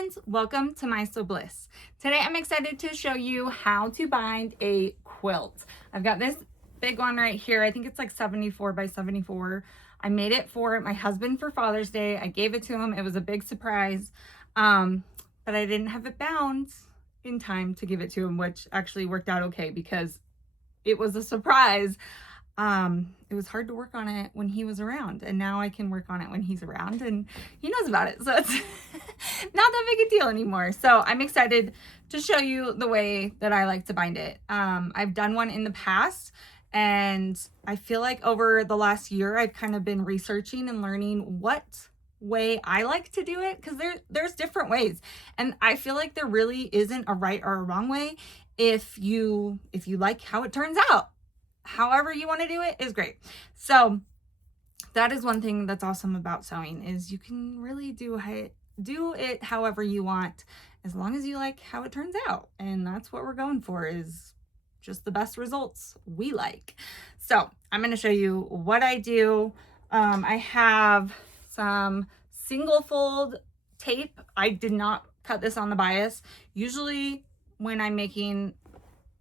friends, welcome to My Sew Bliss. Today I'm excited to show you how to bind a quilt. I've got this big one right here. I think it's like 74 by 74. I made it for my husband for Father's Day. I gave it to him. It was a big surprise, but I didn't have it bound in time to give it to him, which actually worked out okay because it was a surprise. It was hard to work on it when he was around, and now I can work on it when he's around and he knows about it. So it's not that big a deal anymore. So I'm excited to show you the way that I like to bind it. I've done one in the past, and I feel like over the last year, I've kind of been researching and learning what way I like to do it, because there's different ways. And I feel like there really isn't a right or a wrong way. If you like how it turns out, however you want to do it is great. So that is one thing that's awesome about sewing, is you can really do it however you want, as long as you like how it turns out. And that's what we're going for, is just the best results we like. So I'm going to show you what I do. I have some single fold tape. I did not cut this on the bias. Usually when I'm making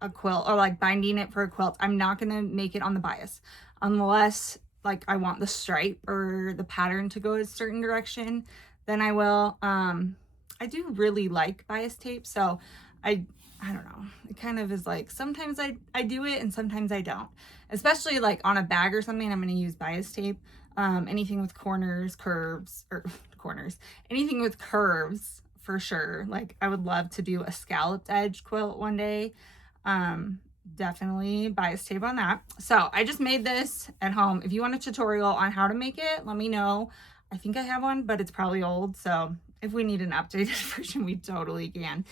a quilt or like binding it for a quilt, I'm not going to make it on the bias unless like I want the stripe or the pattern to go a certain direction, then I will. I do really like bias tape, so I don't know, it kind of is like sometimes I do it and sometimes I don't, especially like on a bag or something. I'm going to use bias tape. Anything with anything with curves for sure. Like I would love to do a scalloped edge quilt one day. Definitely bias tape on that. So I just made this at home. If you want a tutorial on how to make it, let me know. I think I have one, but it's probably old. So if we need an updated version, we totally can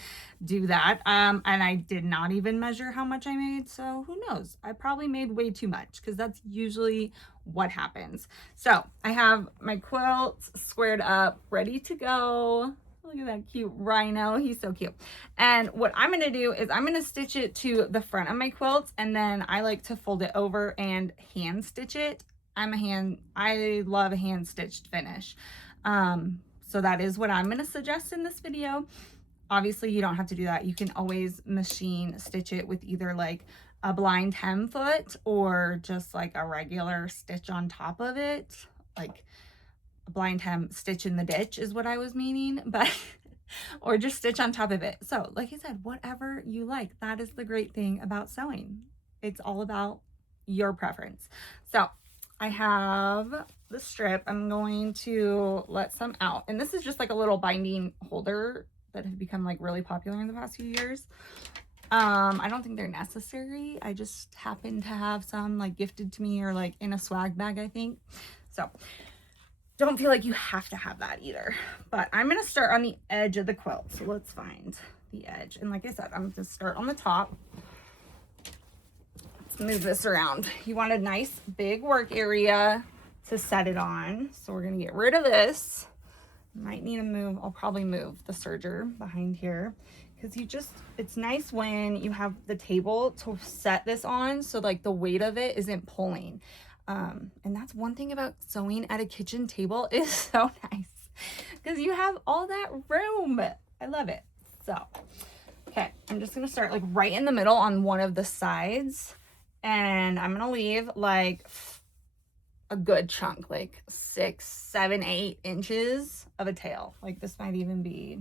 do that. And I did not even measure how much I made. So who knows? I probably made way too much, because that's usually what happens. So I have my quilt squared up, ready to go. Look at that cute rhino. He's so cute. And what I'm going to do is I'm going to stitch it to the front of my quilt, and then I like to fold it over and hand stitch it. I love a hand stitched finish. So that is what I'm going to suggest in this video. Obviously you don't have to do that. You can always machine stitch it with either like a blind hem foot or just like a regular stitch on top of it. Like a blind hem stitch in the ditch is what I was meaning, but or just stitch on top of it. So like I said, whatever you like. That is the great thing about sewing. It's all about your preference. So I have the strip. I'm going to let some out, and this is just like a little binding holder that have become like really popular in the past few years. I don't think they're necessary. I just happen to have some like gifted to me or like in a swag bag, I think. So don't feel like you have to have that either, but I'm going to start on the edge of the quilt. So let's find the edge. And like I said, I'm going to start on the top. Let's move this around. You want a nice big work area to set it on. So we're going to get rid of this. Might need to move. I'll probably move the serger behind here, because it's nice when you have the table to set this on, so like the weight of it isn't pulling. And that's one thing about sewing at a kitchen table, is so nice because you have all that room. I love it. So, okay, I'm just going to start like right in the middle on one of the sides, and I'm going to leave like a good chunk, like 6, 7, 8 inches of a tail. Like this might even be,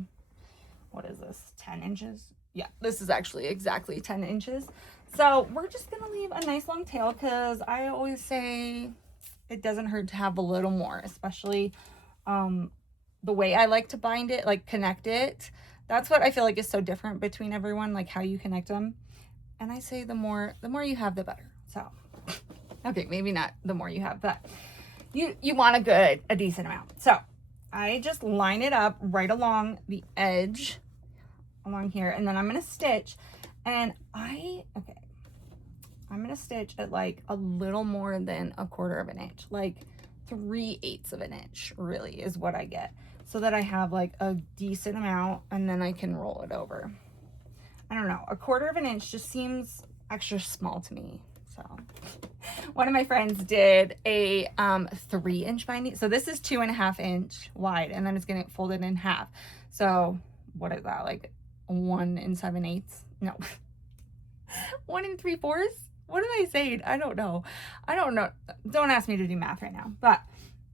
what is this, 10 inches? Yeah, this is actually exactly 10 inches. So we're just going to leave a nice long tail, because I always say it doesn't hurt to have a little more, especially the way I like to bind it, like connect it. That's what I feel like is so different between everyone, like how you connect them. And I say the more you have, the better. So, okay, maybe not the more you have, but you want a decent amount. So I just line it up right along the edge along here, and then I'm going to stitch. And I'm going to stitch at like a little more than 1/4 of an inch, like 3/8 of an inch really is what I get, so that I have like a decent amount, and then I can roll it over. I don't know, 1/4 of an inch just seems extra small to me. So one of my friends did a 3-inch binding. So this is 2.5 inch wide, and then it's going to fold it in half. So what is that, like 1 7/8? No. 1 3/4? What am I saying? I don't know. Don't ask me to do math right now. But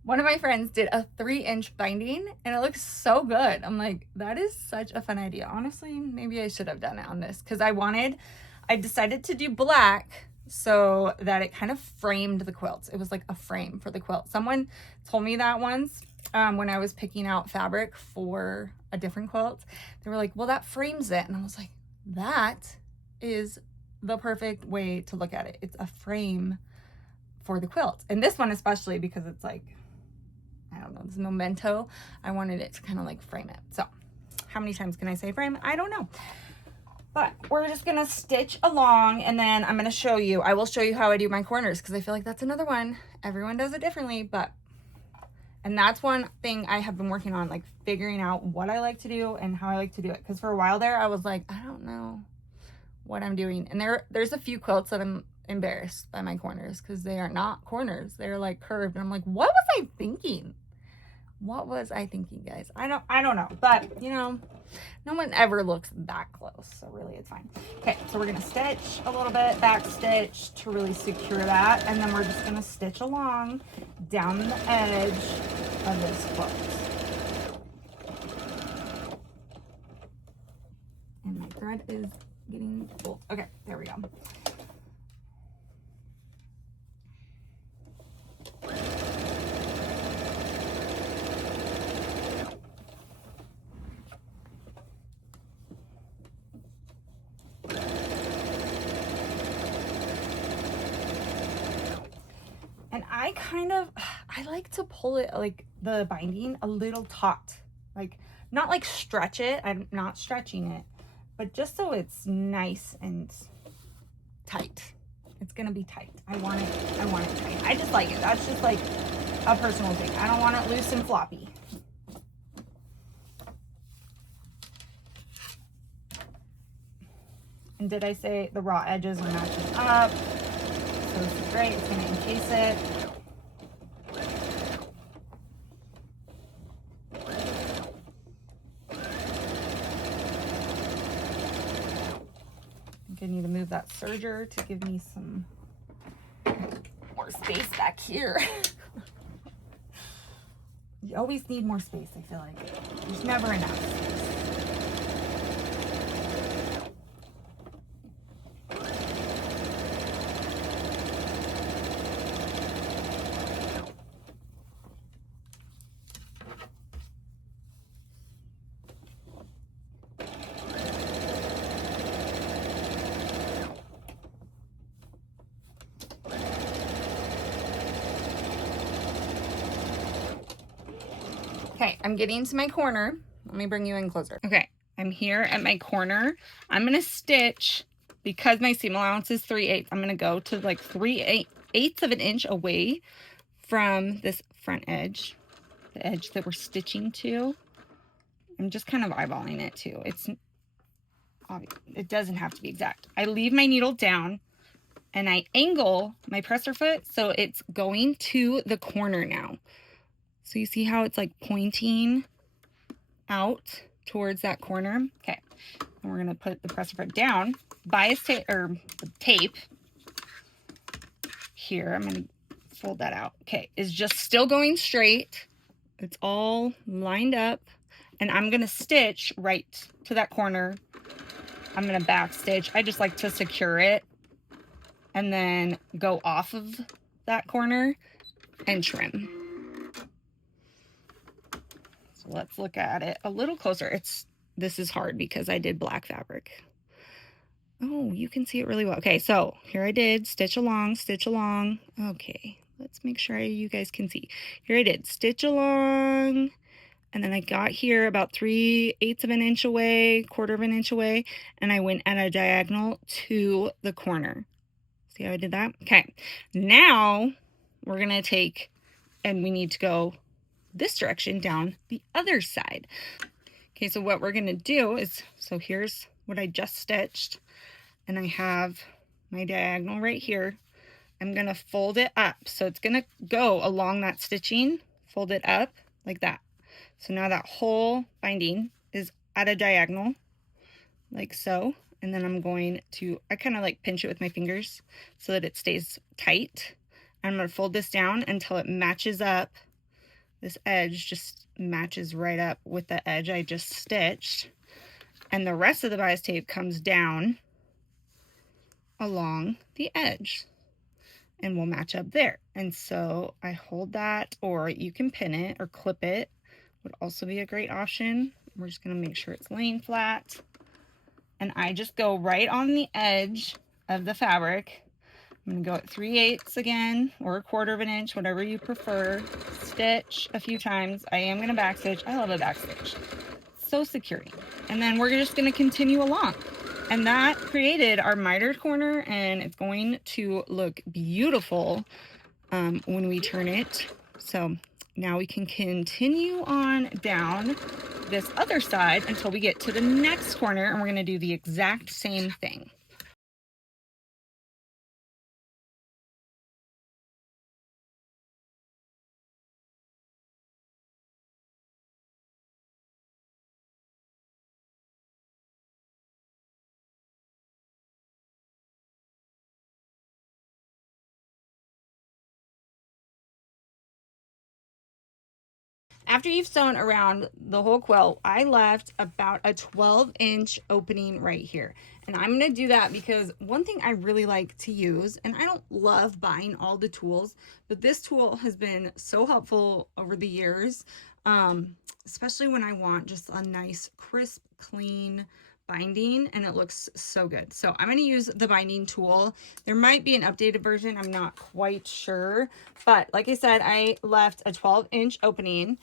one of my friends did a 3-inch binding and it looks so good. I'm like, that is such a fun idea. Honestly, maybe I should have done it on this because I decided to do black so that it kind of framed the quilts. It was like a frame for the quilt. Someone told me that once when I was picking out fabric for a different quilt. They were like, well, that frames it. And I was like, that is the perfect way to look at it. It's a frame for the quilt. And this one especially because it's like, I don't know, this memento. I wanted it to kind of like frame it. So how many times can I say frame? I don't know. But we're just gonna stitch along and then I'm gonna show you, I will show you how I do my corners because I feel like that's another one. Everyone does it differently, and that's one thing I have been working on, like figuring out what I like to do and how I like to do it. Because for a while there, I was like, I don't know what I'm doing. And there's a few quilts that I'm embarrassed by my corners because they are not corners. They're like curved. And I'm like, what was I thinking? What was I thinking, guys? I don't know. But, you know, no one ever looks that close. So really it's fine. Okay, so we're going to stitch a little bit, back stitch to really secure that. And then we're just going to stitch along down the edge of this quilt. And my thread is getting full. Okay, there we go. And I like to pull it, like the binding, a little taut. Like, not like stretch it. I'm not stretching it. But just so it's nice and tight. It's gonna be tight. I want it tight. I just like it. That's just like a personal thing. I don't want it loose and floppy. And did I say the raw edges are matching up? So this is great. It's gonna encase it. I need to move that serger to give me some more space back here. You always need more space, I feel like. There's never enough. Okay, I'm getting to my corner. Let me bring you in closer. Okay, I'm here at my corner. I'm gonna stitch, because my seam allowance is 3/8, I'm gonna go to like 3/8 of an inch away from this front edge, the edge that we're stitching to. I'm just kind of eyeballing it too. It doesn't have to be exact. I leave my needle down and I angle my presser foot so it's going to the corner now. So you see how it's like pointing out towards that corner? Okay, and we're gonna put the presser foot down. Bias tape, or tape here, I'm gonna fold that out. Okay, is just still going straight. It's all lined up. And I'm gonna stitch right to that corner. I'm gonna back stitch. I just like to secure it and then go off of that corner and trim. So let's look at it a little closer. This is hard because I did black fabric. Oh, you can see it really well. Okay, so here I did stitch along, stitch along. Okay, let's make sure you guys can see. Here I did stitch along, and then I got here about 3/8 of an inch away, 1/4 of an inch away, and I went at a diagonal to the corner. See how I did that? Okay, now we're gonna take, and we need to go this direction down the other side. Okay, so what we're gonna do is, so here's what I just stitched, and I have my diagonal right here. I'm gonna fold it up, so it's gonna go along that stitching, fold it up like that. So now that whole binding is at a diagonal like so. And then I'm going to, I kind of like pinch it with my fingers so that it stays tight. I'm going to fold this down until it matches up. This edge just matches right up with the edge I just stitched. And the rest of the bias tape comes down along the edge and will match up there. And so I hold that, or you can pin it or clip it, would also be a great option. We're just going to make sure it's laying flat. And I just go right on the edge of the fabric. I'm going to go at 3/8 again, or 1/4 of an inch, whatever you prefer. Stitch a few times. I am going to backstitch. I love a backstitch. So securing. And then we're just going to continue along. And that created our mitered corner, and it's going to look beautiful when we turn it. So now we can continue on down this other side until we get to the next corner, and we're going to do the exact same thing. After you've sewn around the whole quilt, I left about a 12-inch opening right here. And I'm going to do that because one thing I really like to use, and I don't love buying all the tools, but this tool has been so helpful over the years, especially when I want just a nice, crisp, clean binding, and it looks so good. So I'm going to use the binding tool. There might be an updated version, I'm not quite sure, but like I said, I left a 12-inch opening,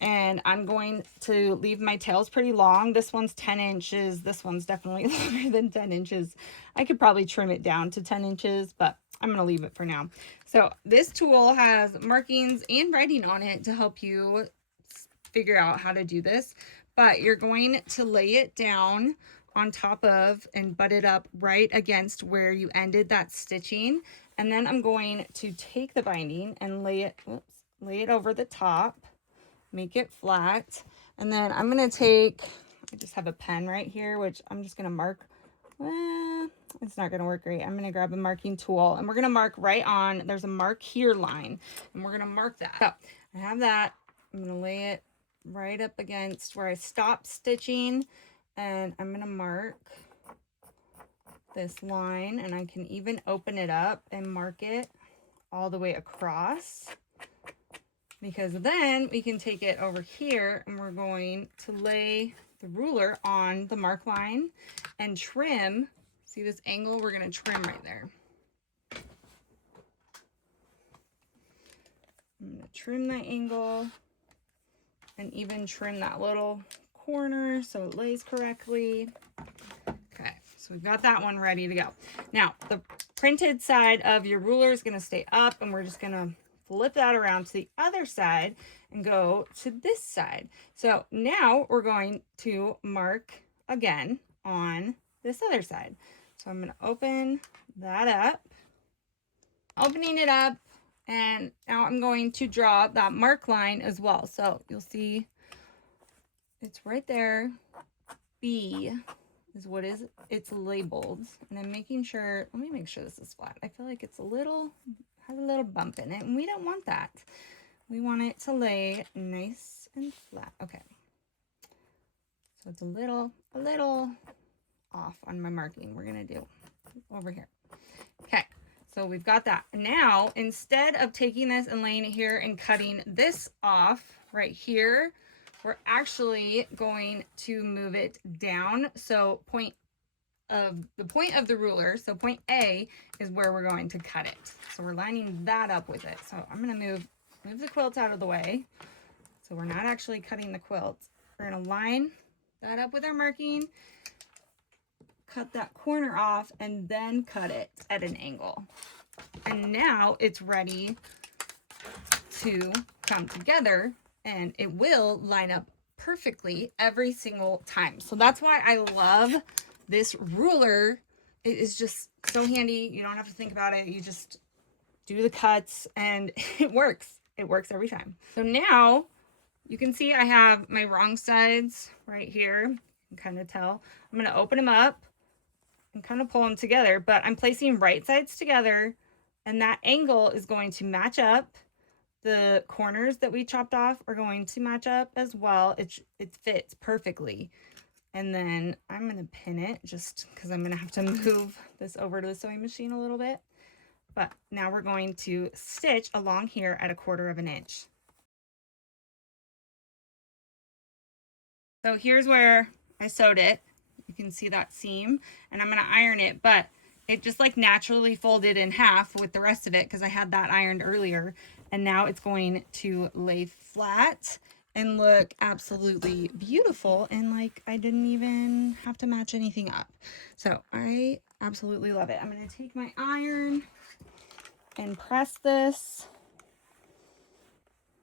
and I'm going to leave my tails pretty long. This one's 10 inches. This one's definitely longer than 10 inches. I could probably trim it down to 10 inches, but I'm going to leave it for now. So this tool has markings and writing on it to help you figure out how to do this. But you're going to lay it down on top of and butt it up right against where you ended that stitching. And then I'm going to take the binding and lay it over the top, make it flat. And then I'm going to take, I just have a pen right here, which I'm just going to mark. It's not going to work great. I'm going to grab a marking tool, and we're going to mark right on, there's a mark here line, and we're going to mark that. So I have that. I'm going to lay it right up against where I stopped stitching, and I'm going to mark this line, and I can even open it up and mark it all the way across, because then we can take it over here and we're going to lay the ruler on the mark line and trim. See this angle? We're going to trim right there. I'm going to trim that angle and even trim that little corner so it lays correctly. Okay, so we've got that one ready to go. Now, the printed side of your ruler is going to stay up, and we're just going to flip that around to the other side and go to this side. So now we're going to mark again on this other side. So I'm going to open that up, opening it up, and now I'm going to draw that mark line as well. So you'll see it's right there. B is what it's labeled, and I'm making sure, let me make sure this is flat. I feel like it's has a little bump in it, and we don't want that. We want it to lay nice and flat. Okay, so it's a little off on my marking. We're gonna do over here. Okay, so we've got that. Now, instead of taking this and laying it here and cutting this off right here, we're actually going to move it down. So the point of the ruler, so point A is where we're going to cut it. So we're lining that up with it. So I'm going to move the quilt out of the way. So we're not actually cutting the quilt. We're going to line that up with our marking, cut that corner off, and then cut it at an angle. And now it's ready to come together, and it will line up perfectly every single time. So that's why I love this ruler. It is just so handy. You don't have to think about it. You just do the cuts, and it works. It works every time. So now you can see I have my wrong sides right here. You can kind of tell. I'm going to open them up and kind of pull them together, but I'm placing right sides together, and that angle is going to match up. The corners that we chopped off are going to match up as well. It fits perfectly. And then I'm going to pin it just because I'm going to have to move this over to the sewing machine a little bit. But now we're going to stitch along here at 1/4 of an inch. So here's where I sewed it. You can see that seam, and I'm going to iron it, but it just like naturally folded in half with the rest of it because I had that ironed earlier. And now it's going to lay flat and look absolutely beautiful, and like I didn't even have to match anything up. So I absolutely love it. I'm going to take my iron and press this.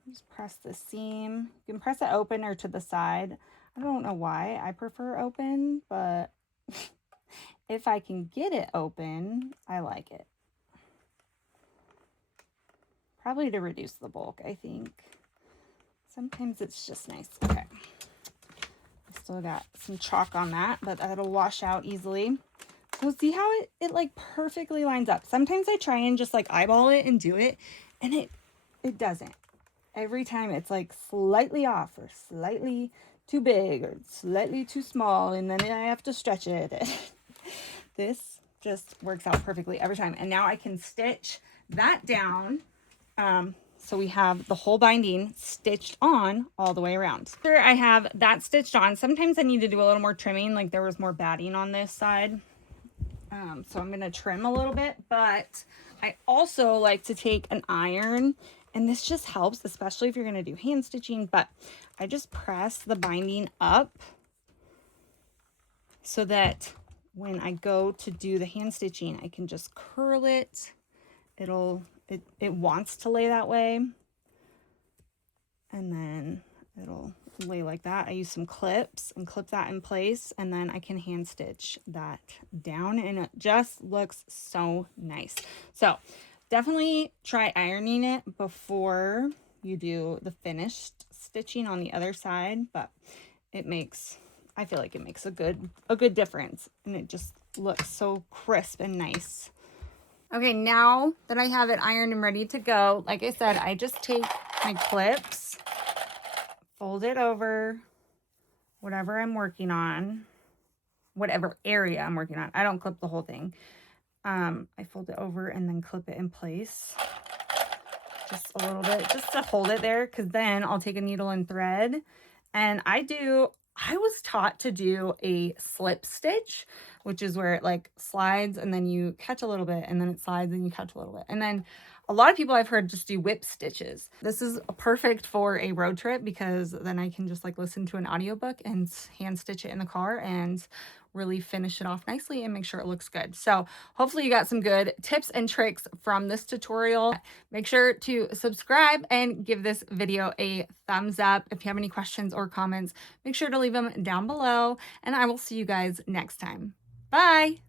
Just press the seam. You can press it open or to the side. I don't know why I prefer open, but if I can get it open, I like it. Probably to reduce the bulk, I think. Sometimes it's just nice. Okay. I still got some chalk on that, but that'll wash out easily. So see how it like perfectly lines up. Sometimes I try and just like eyeball it and do it, and it doesn't. Every time it's like slightly off or slightly too big or slightly too small, and then I have to stretch it. This just works out perfectly every time. And now I can stitch that down. So we have the whole binding stitched on all the way around. After I have that stitched on, sometimes I need to do a little more trimming, like there was more batting on this side. So I'm going to trim a little bit, but I also like to take an iron, and this just helps, especially if you're going to do hand stitching, but I just press the binding up so that when I go to do the hand stitching, I can just curl it. It wants to lay that way, and then it'll lay like that. I use some clips and clip that in place, and then I can hand stitch that down, and it just looks so nice. So definitely try ironing it before you do the finished stitching on the other side, but I feel like it makes a good difference, and it just looks so crisp and nice. Okay, now that I have it ironed and ready to go, like I said, I just take my clips, fold it over whatever I'm working on, whatever area I'm working on. I don't clip the whole thing. I fold it over and then clip it in place just a little bit, just to hold it there, because then I'll take a needle and thread. And I was taught to do a slip stitch, which is where it like slides and then you catch a little bit, and then it slides and you catch a little bit. And then a lot of people I've heard just do whip stitches. This is perfect for a road trip because then I can just like listen to an audiobook and hand stitch it in the car and really finish it off nicely and make sure it looks good. So hopefully you got some good tips and tricks from this tutorial. Make sure to subscribe and give this video a thumbs up. If you have any questions or comments, make sure to leave them down below, and I will see you guys next time. Bye.